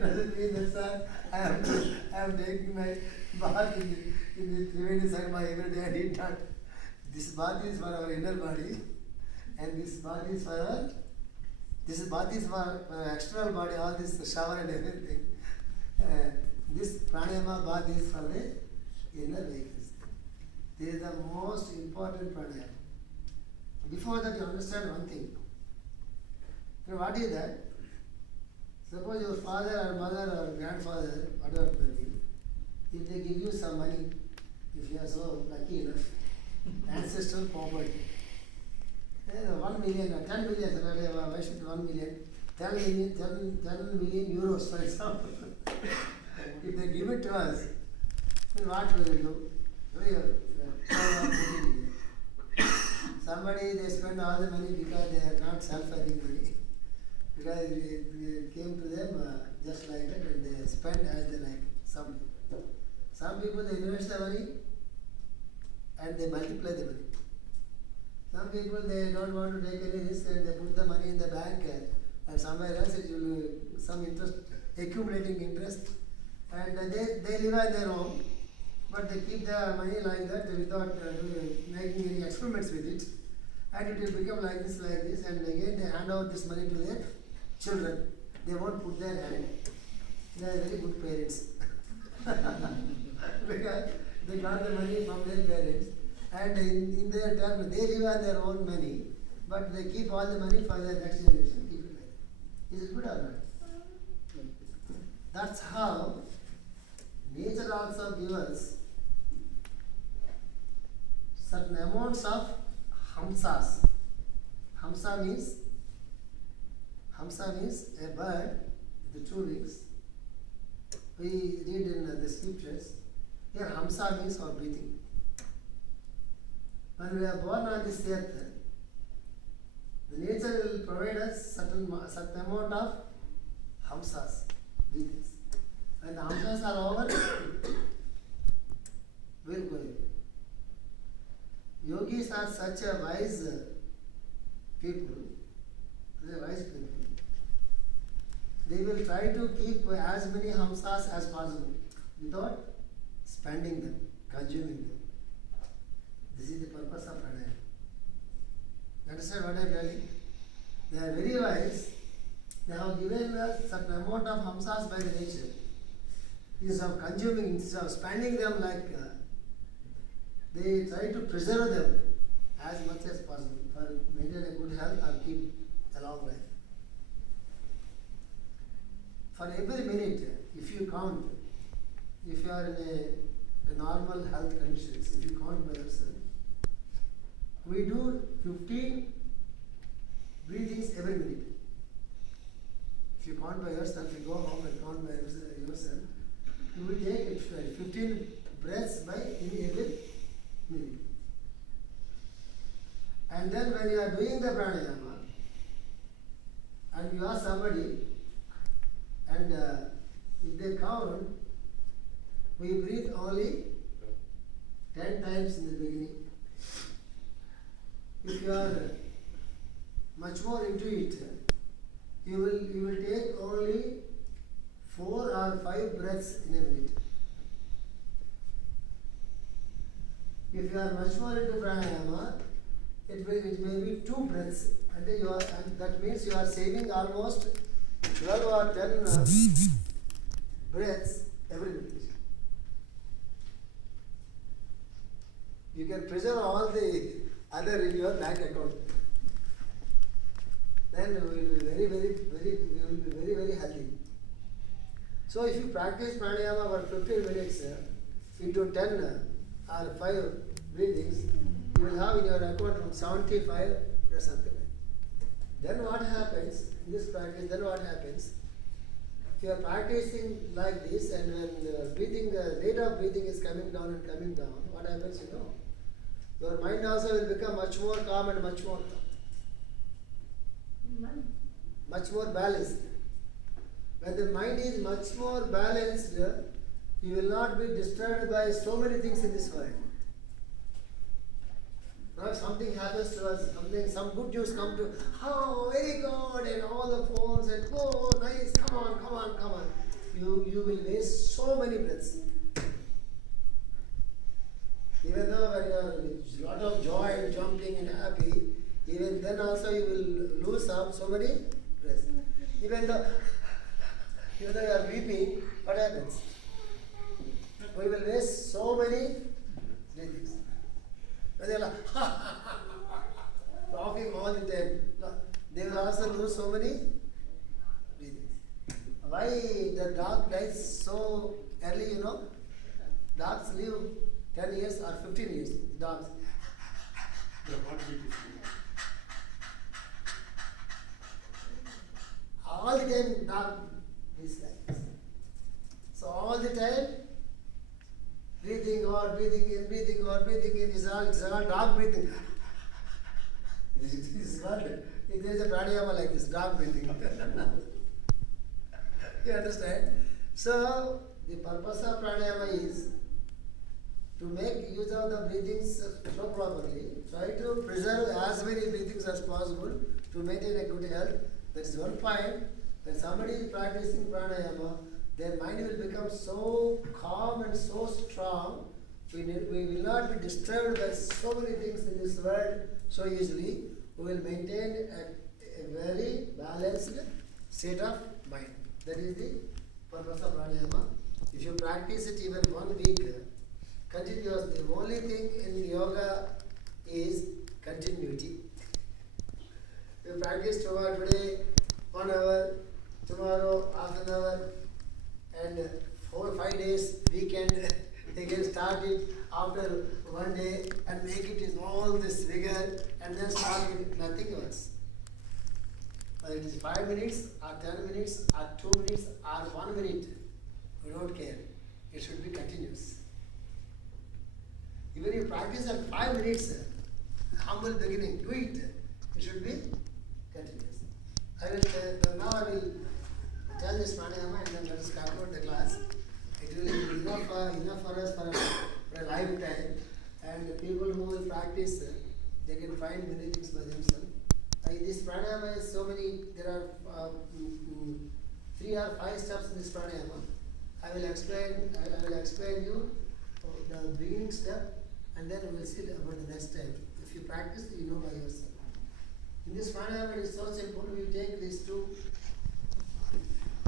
doesn't mean that, sir, I am taking my bath in the Triveni Sangama every day. I need not. This bath is for our inner body, and this bath is for our external body, all this shower and everything. This pranayama bath is for the inner vehicles. This is the most important pranayama. Before that, you understand one thing. You know, what is that? Suppose your father or mother or grandfather, whatever it may be, if they give you some money, if you are so lucky enough, ancestral property, 1 million or 10 million, why should 1 million? 10 million euros, for example. If they give it to us, then what we will do? Somebody, they spend all the money because they are not self-earning money. Because it came to them just like that, and they spend as they like. Some people, they invest the money and they multiply the money. Some people, they don't want to take any risk and they put the money in the bank and somewhere else it will some interest, accumulating interest, and they live at their home, but they keep the money like that without making any experiments with it, and it will become like this, and again they hand out this money to their children. They won't put their hand. They are very good parents. Because they got the money from their parents, and in their turn they live on their own money, but they keep all the money for their next generation. Keep it like that. Is it good or not? That's how nature also gives us certain amounts of hamsas. Hamsa means a bird with 2 wings. We read in the scriptures. Here hamsa means our breathing. When we are born on this earth, the nature will provide us certain amount of hamsas, breathings. When the hamsas are over, we will go away. Yogis are such a wise people. They are wise people. They will try to keep as many hamsas as possible without spending them, consuming them. This is the purpose of pranayama. Understand what I am telling? They are very wise. They have given us certain amount of hamsas by the nature. Instead of consuming, instead of spending them like they try to preserve them as much as possible for maintain a good health or keep a long life. For every minute, if you count, if you are in a normal health conditions, if you count by yourself, we do 15 breathings every minute. If you count by yourself, you go home and count by yourself, you will take 15 breaths by in every minute. And then when you are doing the pranayama, and you ask somebody, and if they count, we breathe only 10 times in the beginning. If you are much more into it, you will take only 4 or 5 breaths in a minute. If you are much more into pranayama, it may be 2 breaths, and that means you are saving almost 12 or 10 breaths every minute. You can preserve all the other in your bank account. Then we will be very, very healthy. So if you practice pranayama for 15 minutes into 10 or 5 breathings, you will have in your account from 75 or something. Then what happens in this practice? If you are practicing like this, and when the rate of breathing is coming down, what happens, you know? Your mind also will become much more calm and much more balanced. When the mind is much more balanced, you will not be disturbed by so many things in this world. Now if something happens to us, some good news come to, oh, very good, and all the phones, and oh, nice, come on. you will waste so many breaths. Even though when you are with a lot of joy and jumping and happy, even then also you will lose out so many breaths. Even though you are weeping, what happens? We will waste so many breathings. When they are like, laughing all the time, they will also lose so many breathings. Why the dog dies so early, you know? Dogs live 10 years or 15 years. Dogs. All the time, dog is like this. So all the time, breathing out, breathing in, breathing out, breathing in. It's all dog breathing. This is called. There is a pranayama like this, dog breathing. You understand? So the purpose of pranayama is to make use of the breathings so properly. Try to preserve as many breathings as possible to maintain a good health. That is one point. When somebody is practicing pranayama, their mind will become so calm and so strong. We will not be disturbed by so many things in this world so easily. We will maintain a very balanced state of mind. That is the purpose of pranayama. If you practice it even 1 week continuously, the only thing in yoga is continuity. You practice today 1 hour, tomorrow half an hour, and 4 or 5 days weekend again start it after 1 day and make it in all this vigor and then start with nothing else. Whether it is 5 minutes or 10 minutes or 2 minutes or 1 minute, we don't care. It should be continuous. Even if you practice at 5 minutes, humble beginning, do it. It should be continuous. Now I will tell this pranayama and then let us conclude the class. It will be enough for us for a lifetime. And the people who will practice, they can find many things by themselves. This pranayama is so many, there are 3 or 5 steps in this pranayama. I will explain you the beginning step, and then we will see about the next step. If you practice, you know by yourself. In this pranayama, it is so simple. We take these two,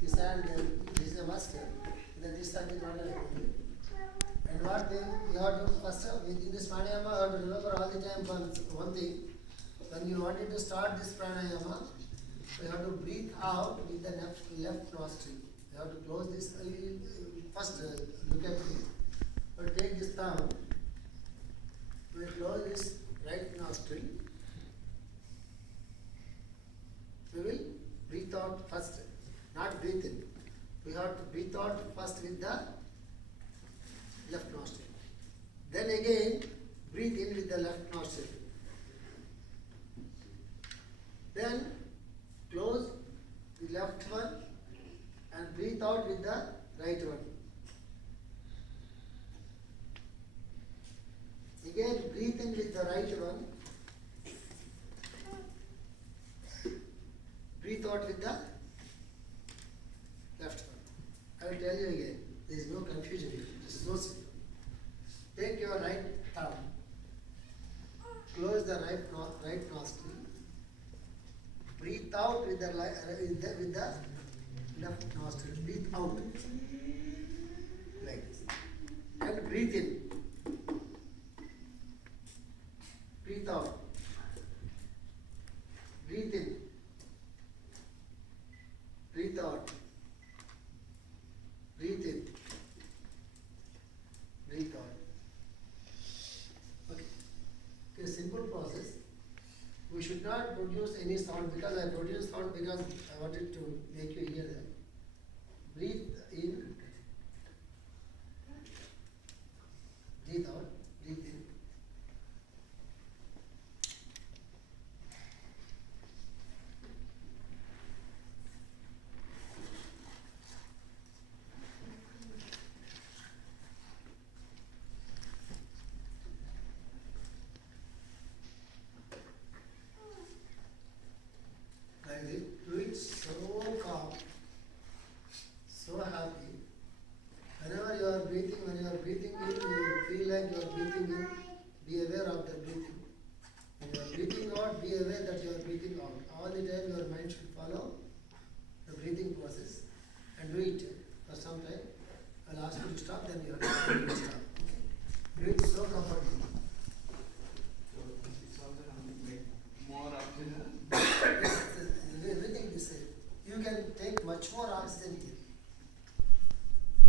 this and this is a master, then this and this one. And what you have to first in this pranayama, you have to remember all the time one thing. When you wanted to start this pranayama, you have to breathe out with the left nostril. You have to close this. First, look at me. But take this thumb. We will close this right nostril. We will breathe out first, not breathe in. We have to breathe out first with the left nostril. Then again, breathe in with the left nostril. Then close the left one and breathe out with the right one. Again, breathe in with the right one. Breathe out with the left one. I will tell you again. There is no confusion here. This is so simple. Take your right thumb. Close the right nostril. Breathe out with the left nostril. Breathe out. Like this. And breathe in. Breathe out. Breathe in. Breathe out. Breathe in. Breathe out. Okay. It's a simple process. We should not produce any sound because I produced sound because I wanted to make you hear that. Breathe in. Breathe out. Breathe in. Do it so calm. the breathing. When you are breathing out, be aware that you are breathing out. All the time your mind should follow the breathing process and do it for some time. I'll ask you to stop, then you have to